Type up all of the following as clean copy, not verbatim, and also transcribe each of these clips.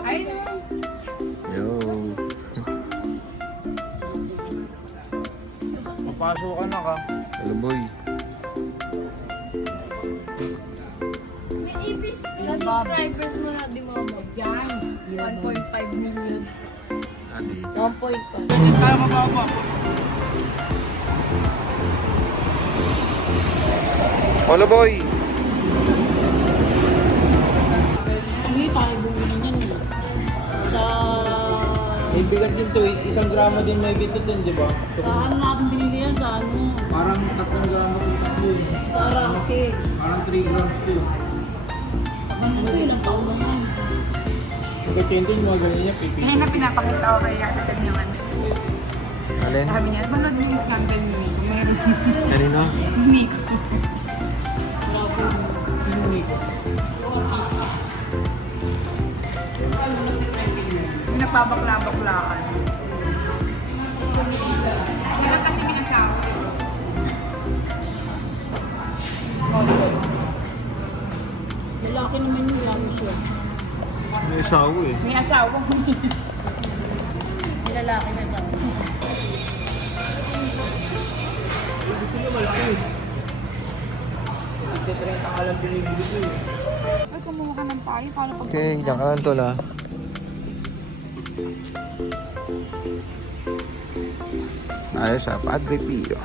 Ay, no. Yo. Papasok ka na ka. Hello boy. Ilang subscribers mo na di mo mo? Yan. 1.5 million. Adi. 1.5. Hindi tayo mababa. Hello boy. Hindi tayo bumili niyan eh. Sa... May bigat din to. 1 gramo din may bigat din, di ba? Sa ano natin binili yan? Sa ano? Parang 3 gramo ito yun. Sa Arake. Parang 3 grams to. Ito ilang taon na yan. Pagka-20 yung mga ganyan niya, pipi. Ngayon na pinapakita ko kay Ate Ted naman. Alin? Sabi niya, manood mo yung scandal ni Miko. Meron Kanino? Miko. Yung nagpabakla-baklaan. Wala kasi may asawa. Lalaki naman yung lalo siya. May asawa eh. May asawa. May lalaki na siya. Gusto nyo malaki. 30 ka lang pinibili ko eh. Ay, kumuha ka ng payo. Kala pag... Okay, diyan ka lang tol ah. Ayos ah, Padre Pio.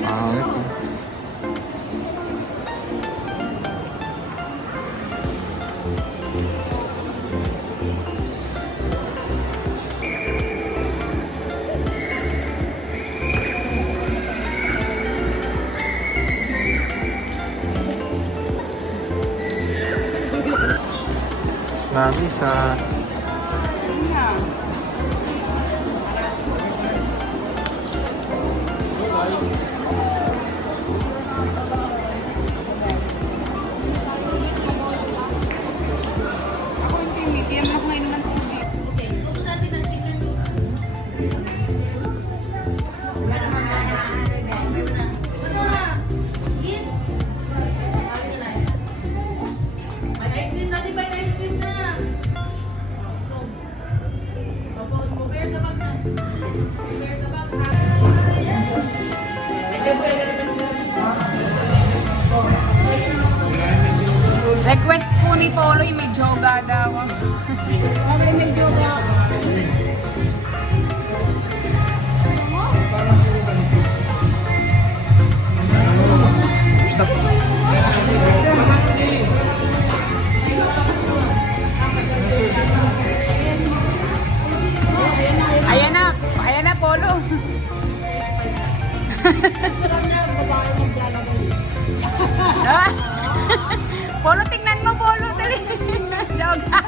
Pangit eh. Mami sa Ako hindi, Miki. Yan ako ngayon ng tubig. Request po ni Polo yung may joga daw. Okay, medyo ba? Ayan na, Polo. Polo, tingnan mo, Polo. Dali. Joga.